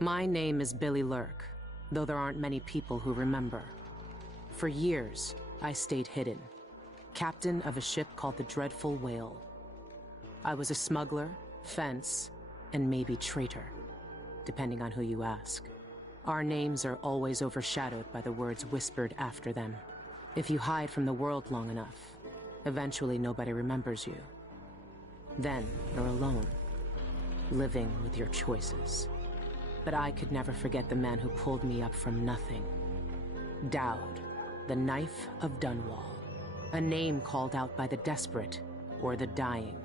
My name is Billy Lurk, though there aren't many people who remember. For years, I stayed hidden, captain of a ship called the Dreadful Whale. I was a smuggler, fence, and maybe traitor, depending on who you ask. Our names are always overshadowed by the words whispered after them. If you hide from the world long enough, eventually nobody remembers you. Then you're alone, living with your choices. But I could never forget the man who pulled me up from nothing. Dowd, the Knife of Dunwall. A name called out by the desperate or the dying.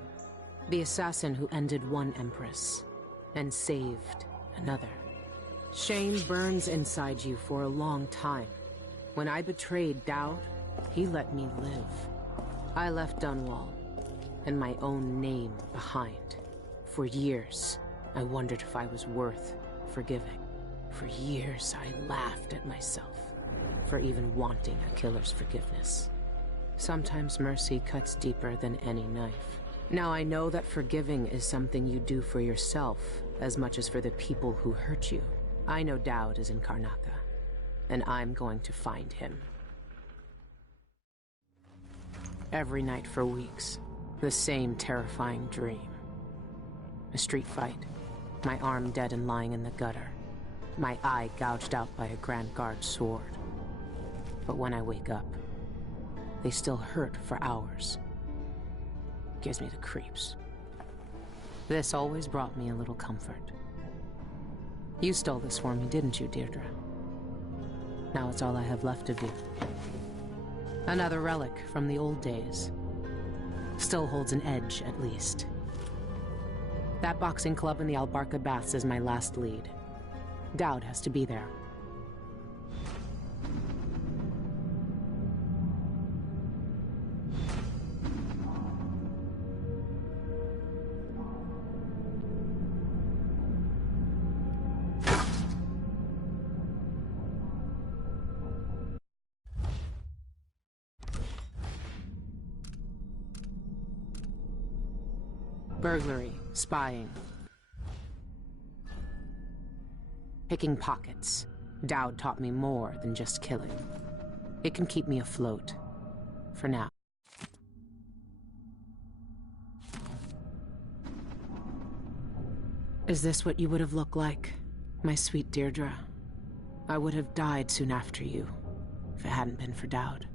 The assassin who ended one empress and saved another. Shame burns inside you for a long time. When I betrayed Dowd, he let me live. I left Dunwall and my own name behind. For years, I wondered if I was worth forgiving. For years, I laughed at myself for even wanting a killer's forgiveness. Sometimes mercy cuts deeper than any knife. Now I know that forgiving is something you do for yourself as much as for the people who hurt you. I know Dowd is in Karnaca, and I'm going to find him. Every night for weeks, the same terrifying dream. A street fight, my arm dead and lying in the gutter, my eye gouged out by a Grand Guard sword. But when I wake up, they still hurt for hours. Gives me the creeps. This always brought me a little comfort. You stole this for me, didn't you, Deirdre? Now it's all I have left of you. Another relic from the old days. Still holds an edge, at least. That boxing club in the Albarca Baths is my last lead. Dowd has to be there. Burglary, spying, picking pockets. Dowd taught me more than just killing. It can keep me afloat. For now. Is this what you would have looked like, my sweet Deirdre? I would have died soon after you, if it hadn't been for Dowd.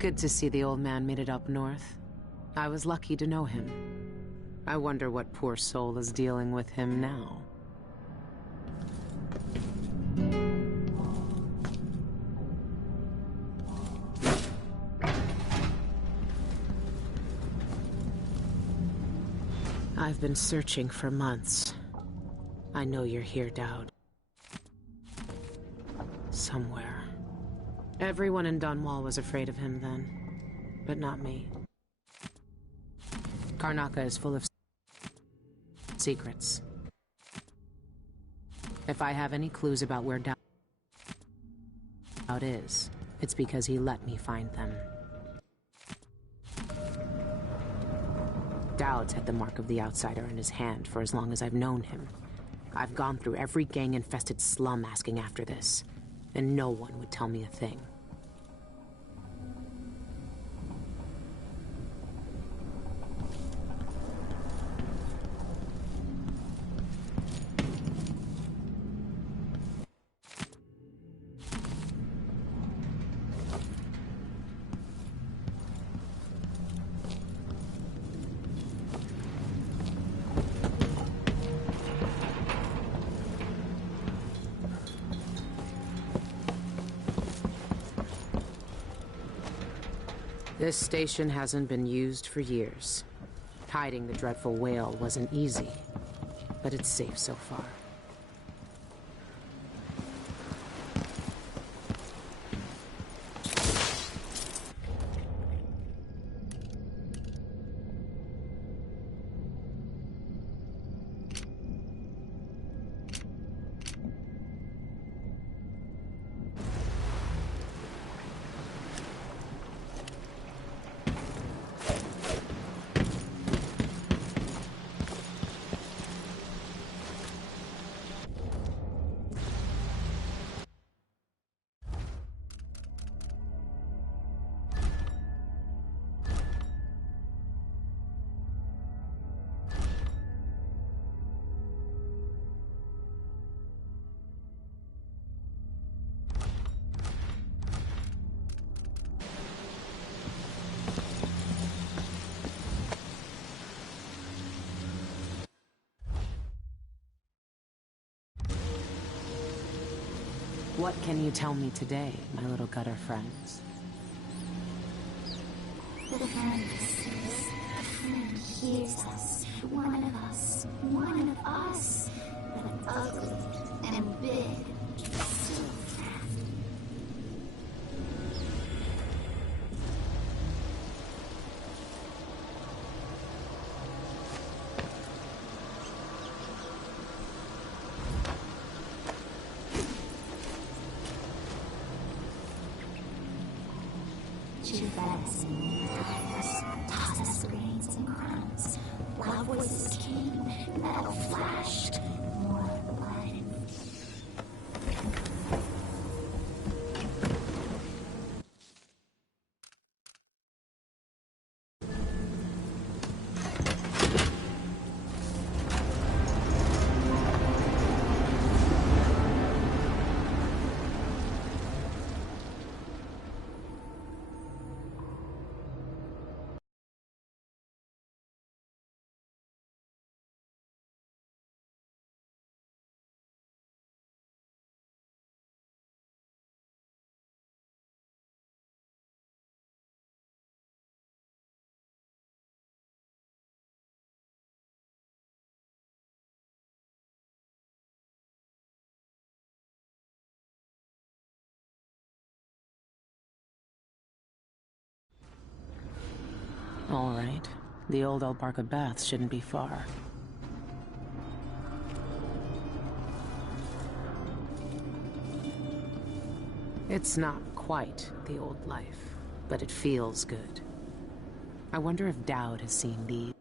Good to see the old man made it up north. I was lucky to know him. I wonder what poor soul is dealing with him now. I've been searching for months. I know you're here, Dowd. Somewhere. Everyone in Dunwall was afraid of him then, but not me. Karnaca is full of secrets. If I have any clues about where Dowd is, it's because he let me find them. Dowd's had the mark of the outsider in his hand for as long as I've known him. I've gone through every gang-infested slum asking after this, and no one would tell me a thing. This station hasn't been used for years. Hiding the dreadful whale wasn't easy, but it's safe so far. What can you tell me today, my little gutter friends? The friend listens. The friend hears us. One of us. One of us. But ugly and big. Still crafty. Too fast and tires, tossed us grains and crumbs. Loud voices came, metal flashed, more blood. All right. The old Albarca Baths shouldn't be far. It's not quite the old life, but it feels good. I wonder if Dowd has seen these.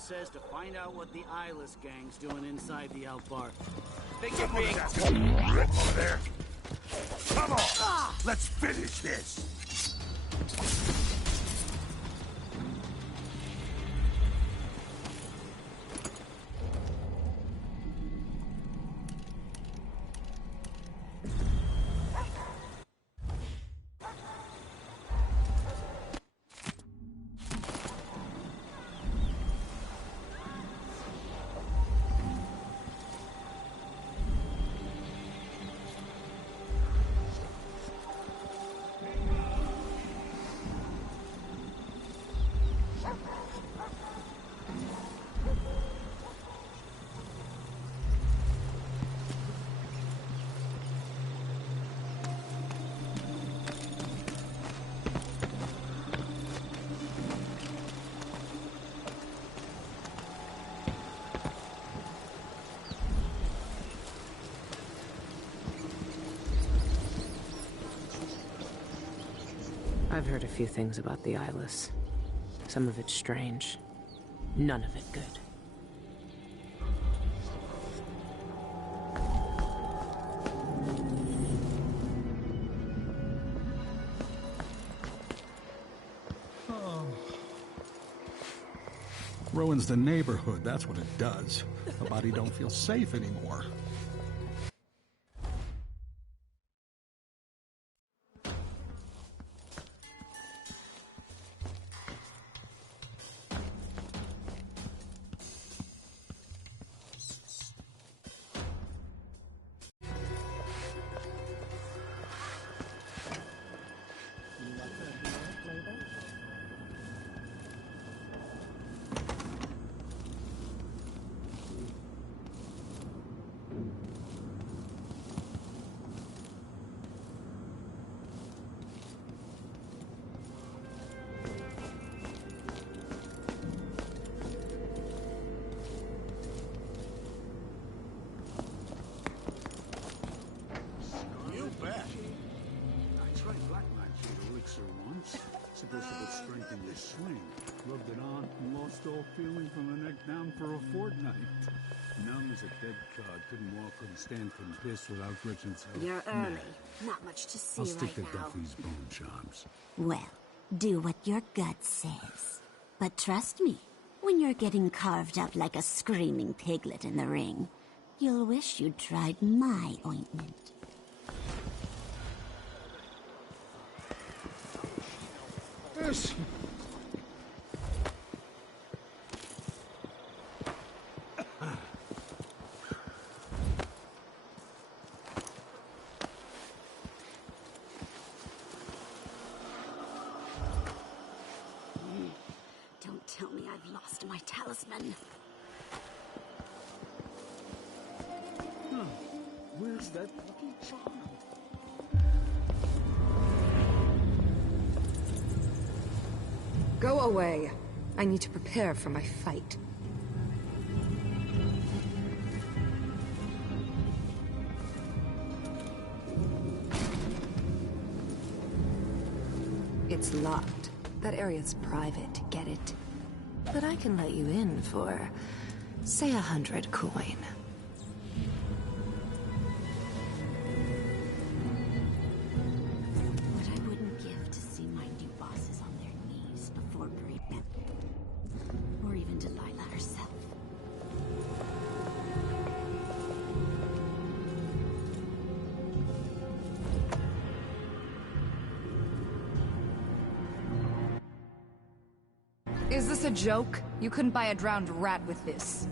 says to find out what the eyeless gang's doing inside the outbar. Think you're being... Over there. Come on! Let's finish this! I've heard a few things about the eyeless. Some of it strange. None of it good. Ruins the neighborhood, that's what it does. Nobody don't feel safe anymore. Supposed to put strength in your swing. Rubbed it on and lost all feeling from the neck down for a fortnight. Numb as a dead cod. Couldn't walk, couldn't stand, couldn't piss without Gretchen's help. You're early. Not much to see I'll stick right to now. Duffy's bone jobs. Well, do what your gut says. But trust me, when you're getting carved up like a screaming piglet in the ring, you'll wish you'd tried my ointment. Yes. Don't tell me I've lost my talisman. Where's that lucky charm? Go away. I need to prepare for my fight. It's locked. That area's private, get it? But I can let you in for, say, 100 coin. What I wouldn't give to see my new bosses on their knees before Brienne. Or even Delilah herself. Is this a joke? You couldn't buy a drowned rat with this.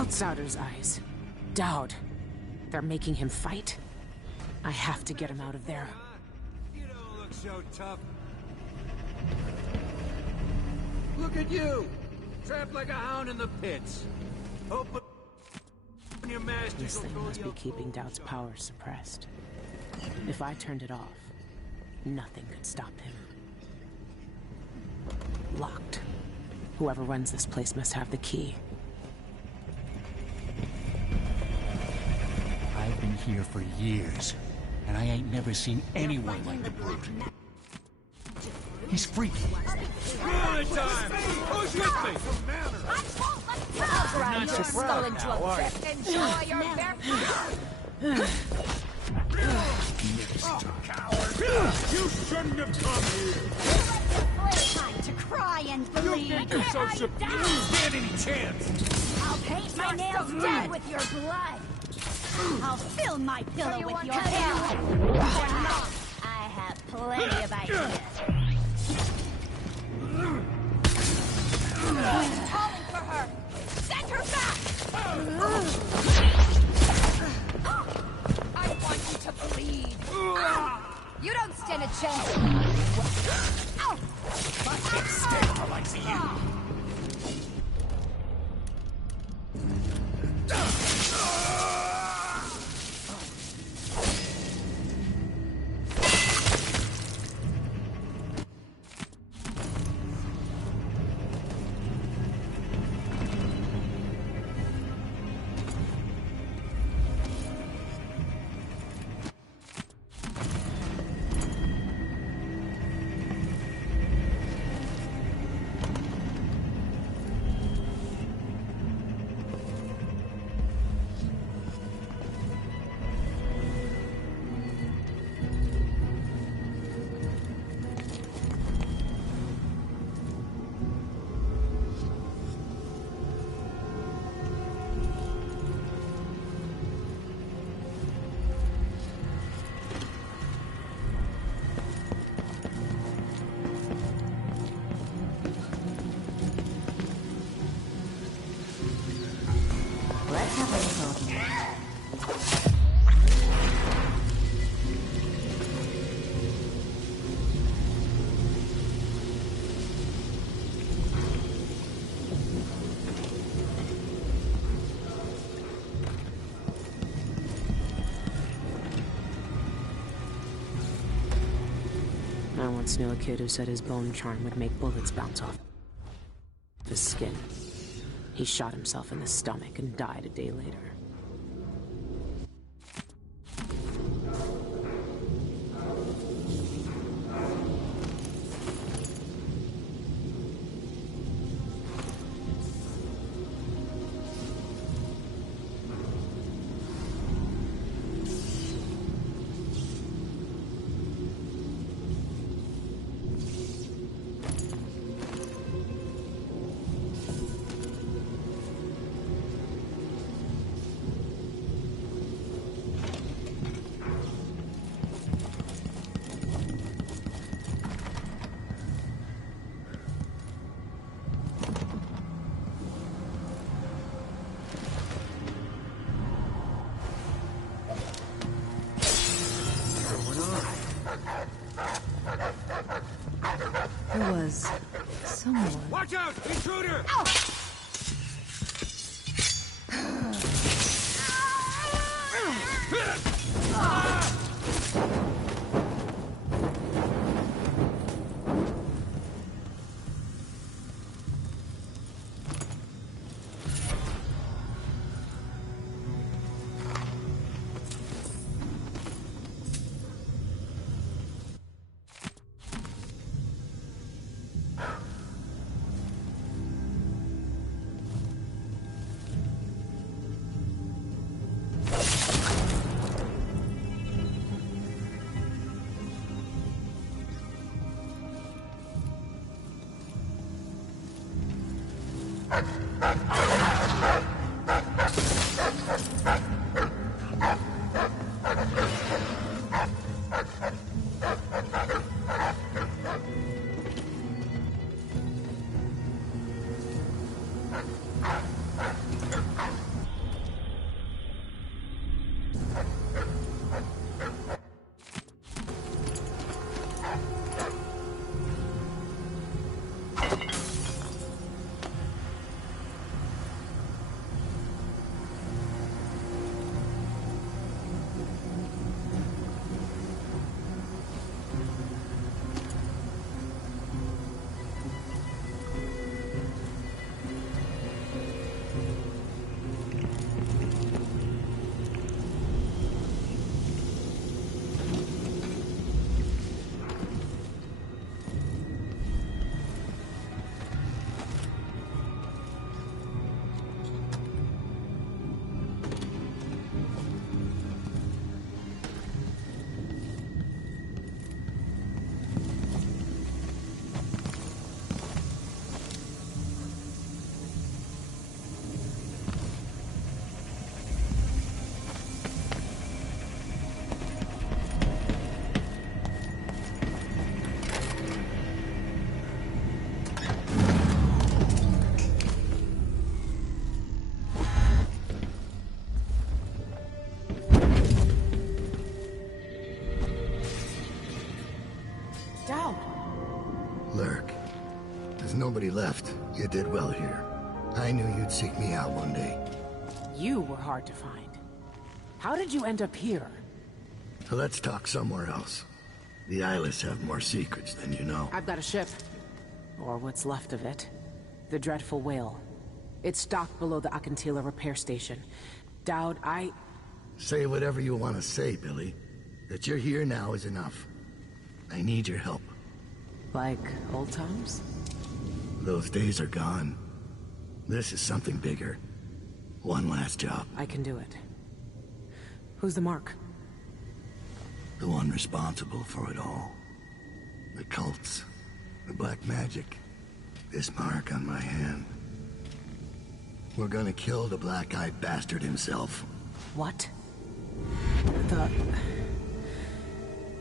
Outsider's eyes. Dowd. They're making him fight. I have to get him out of there. You don't look so tough. Look at you! Trapped like a hound in the pits. Open your masters. This thing must be keeping Dowd's power suppressed. If I turned it off, nothing could stop him. Locked. Whoever runs this place must have the key. I've been here for years, and I ain't never seen anyone like the brute. He's freaky. Good time! Who's with me? I'll grind your skull into a chip. Enjoy your bear. You shouldn't have come here! Time to cry and bleed. So subdued! Stand any chance! I'll paint my nails red with your blood. I'll fill my pillow with your hair. Or not. I have plenty of ideas. Who's calling for her? Send her back! I want you to bleed. You don't stand a chance. I can't stand the likes of you. Let's have a little talking. I once knew a kid who said his bone charm would make bullets bounce off his skin. He shot himself in the stomach and died a day later. There was someone. Watch out! Intruder! nobody left, you did well here. I knew you'd seek me out one day. You were hard to find. How did you end up here? Let's talk somewhere else. The Eyeless have more secrets than you know. I've got a ship. Or what's left of it. The Dreadful Whale. It's docked below the Akantila repair station. Dowd, Say whatever you want to say, Billy. That you're here now is enough. I need your help. Like old times? Those days are gone. This is something bigger. One last job. I can do it. Who's the mark? The one responsible for it all. The cults. The black magic. This mark on my hand. We're gonna kill the black-eyed bastard himself. What?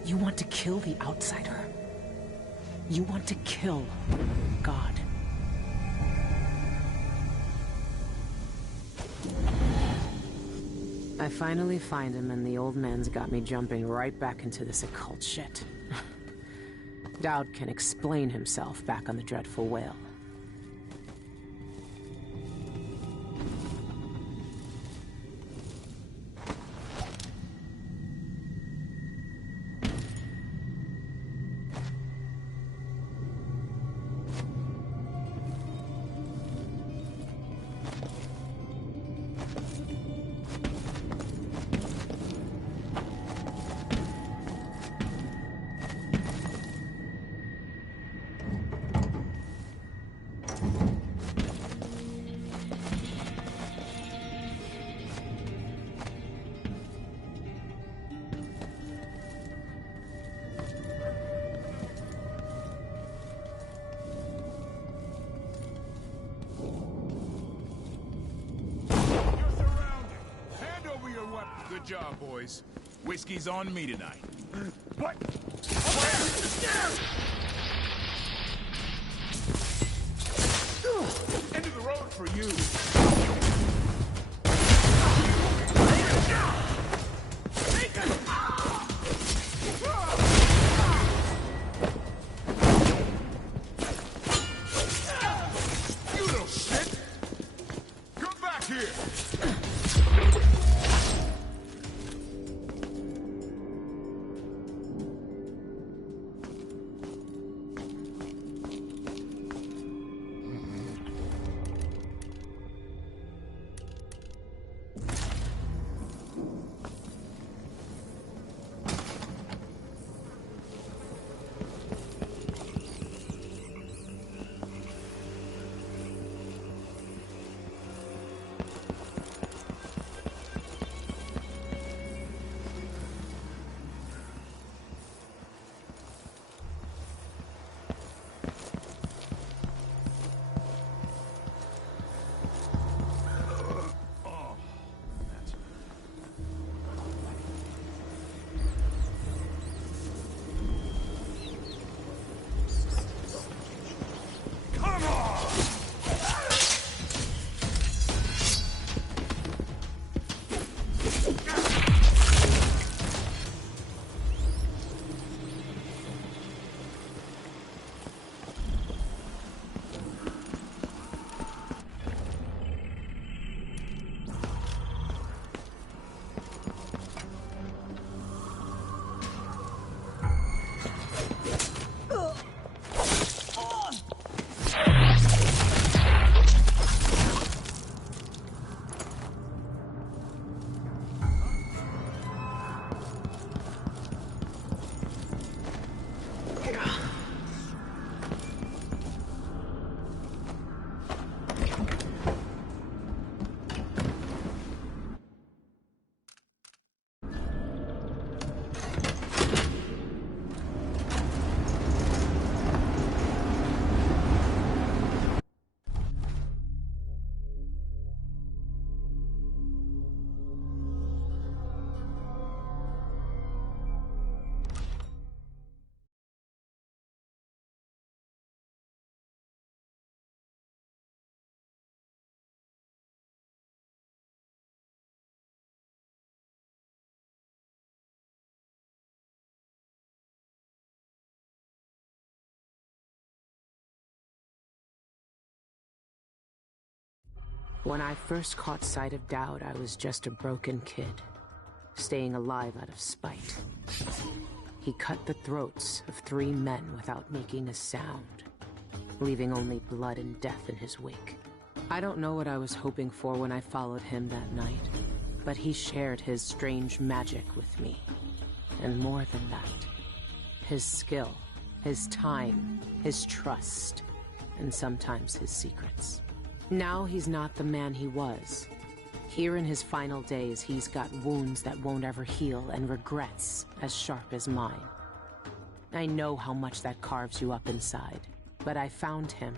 You want to kill the Outsider? You want to kill God? I finally find him, and the old man's got me jumping right back into this occult shit. Dowd can explain himself back on the Dreadful Whale. Good job, boys. Whiskey's on me tonight. What? End of the road for you. You little shit! Come back here! When I first caught sight of Dowd, I was just a broken kid, staying alive out of spite. He cut the throats of 3 men without making a sound, leaving only blood and death in his wake. I don't know what I was hoping for when I followed him that night, but he shared his strange magic with me. And more than that, his skill, his time, his trust, and sometimes his secrets. Now he's not the man he was. Here in his final days, he's got wounds that won't ever heal and regrets as sharp as mine. I know how much that carves you up inside, but I found him,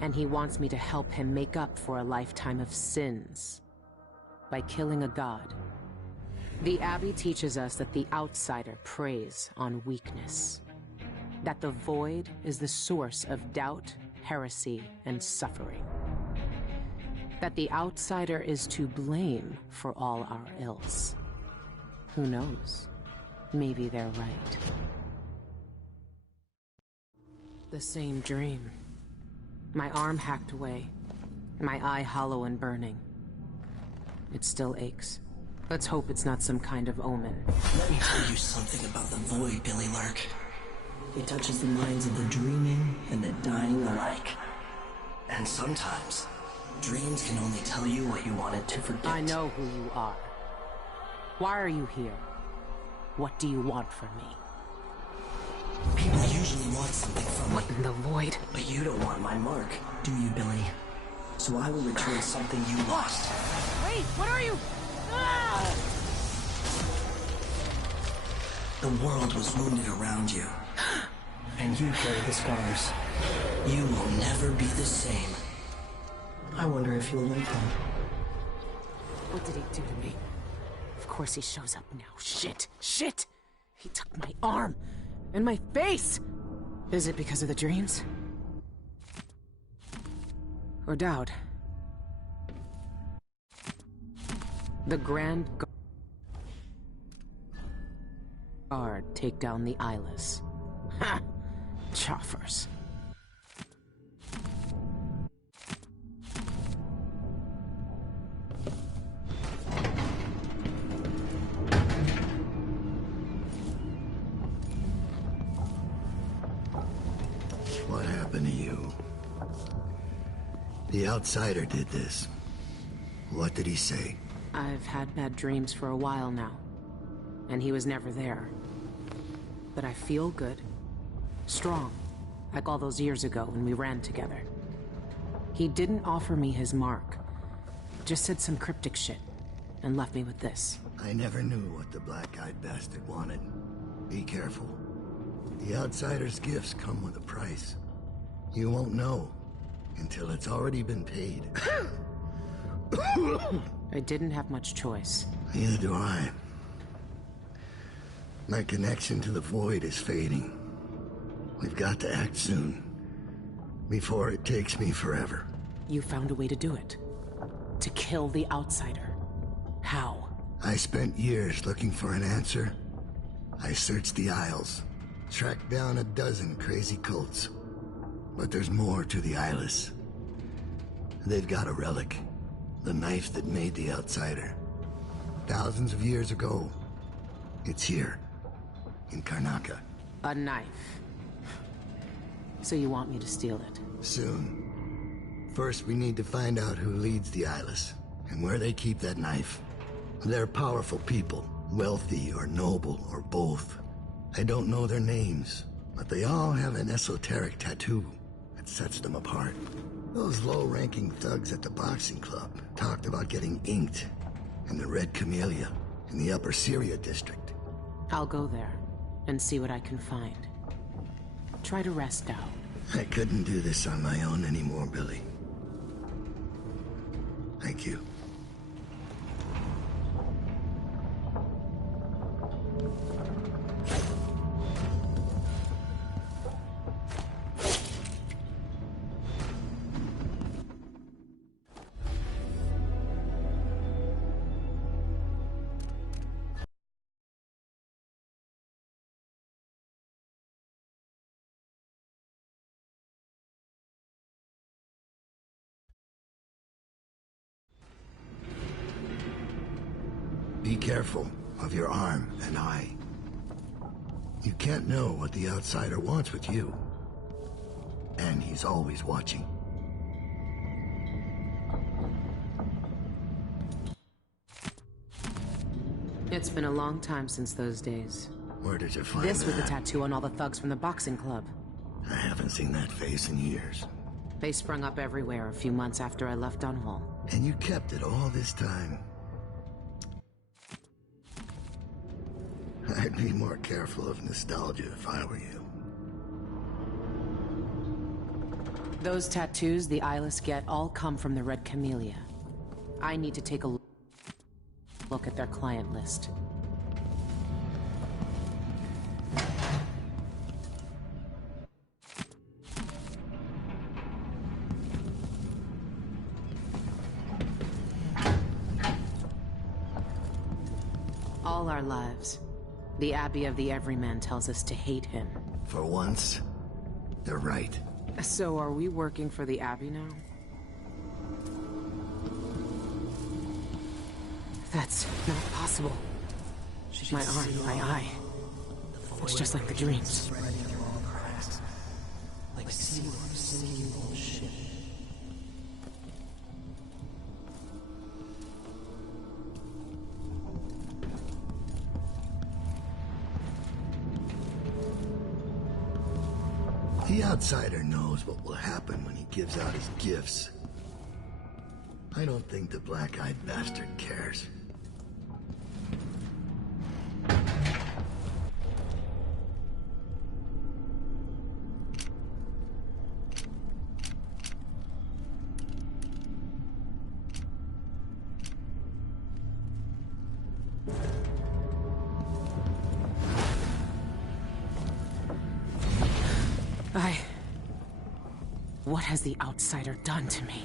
and he wants me to help him make up for a lifetime of sins by killing a god. The Abbey teaches us that the outsider preys on weakness, that the void is the source of doubt, heresy, and suffering, that the outsider is to blame for all our ills. Who knows? Maybe they're right. The same dream. My arm hacked away, my eye hollow and burning. It still aches. Let's hope it's not some kind of omen. Let me tell you something about the void, Billy Lurk. It touches the minds of the dreaming and the dying alike. And sometimes, dreams can only tell you what you wanted to forget. I know who you are. Why are you here? What do you want from me? People usually want something from me. What in the void? But you don't want my mark, do you, Billy? So I will return something you lost. Wait, what are you? Ah! The world was wounded around you. And you carry the scars. You will never be the same. I wonder if you'll like them. What did he do to me? Of course he shows up now. Shit! Shit! He took my arm! And my face! Is it because of the dreams? Or Dowd? The Grand Guard take down the eyeless. Ha! Choffers. What happened to you? The outsider did this. What did he say? I've had bad dreams for a while now, and he was never there. But I feel good. Strong, like all those years ago when we ran together. He didn't offer me his mark, just said some cryptic shit, and left me with this. I never knew what the black-eyed bastard wanted. Be careful. The outsider's gifts come with a price. You won't know until it's already been paid. I didn't have much choice. Neither do I. My connection to the void is fading. We've got to act soon, before it takes me forever. You found a way to do it. To kill the outsider. How? I spent years looking for an answer. I searched the Isles, tracked down a dozen crazy cults. But there's more to the Eyeless. They've got a relic. The knife that made the outsider. Thousands of years ago. It's here. In Karnaca. A knife. So you want me to steal it? Soon. First, we need to find out who leads the Eyeless, and where they keep that knife. They're powerful people, wealthy or noble or both. I don't know their names, but they all have an esoteric tattoo that sets them apart. Those low-ranking thugs at the boxing club talked about getting inked in the Red Camellia in the Upper Syria district. I'll go there and see what I can find. Try to rest out. I couldn't do this on my own anymore, Billy. Thank you. Be careful of your arm and eye. You can't know what the outsider wants with you. And he's always watching. It's been a long time since those days. Where did you find This was the that? tattoo on all the thugs from the boxing club. I haven't seen that face in years. They sprung up everywhere a few months after I left Dunwall. And you kept it all this time. I'd be more careful of nostalgia if I were you. Those tattoos the eyeless get all come from the Red Camellia. I need to take a look at their client list. All our lives, the Abbey of the Everyman tells us to hate him. For once, they're right. So are we working for the Abbey now? That's not possible. My arm, my eye. It's just like the dreams. Like single ship. The outsider knows what will happen when he gives out his gifts. I don't think the black-eyed bastard cares. What has the outsider done to me?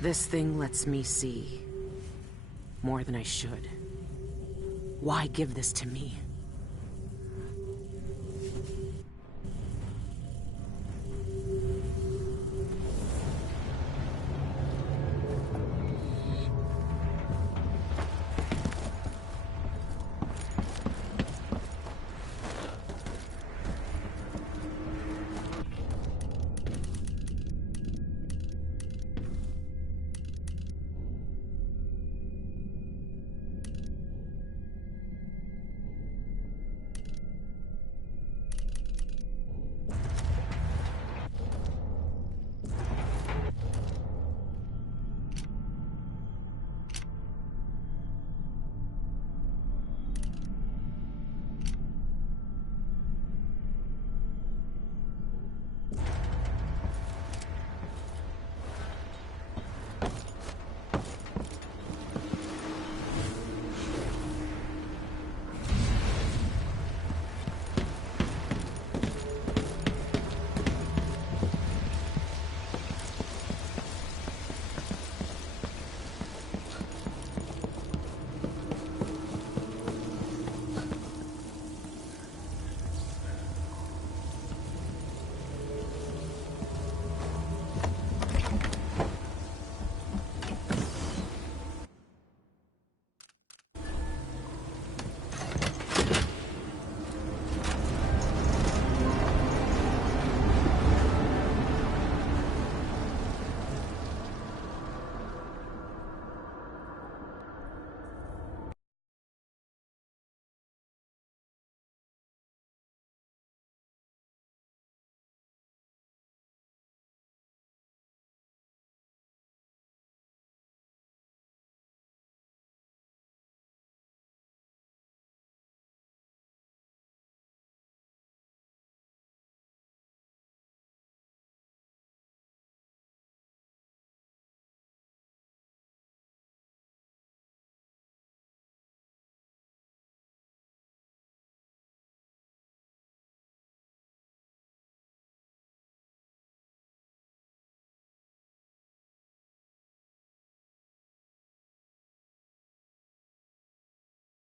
This thing lets me see more than I should. Why give this to me?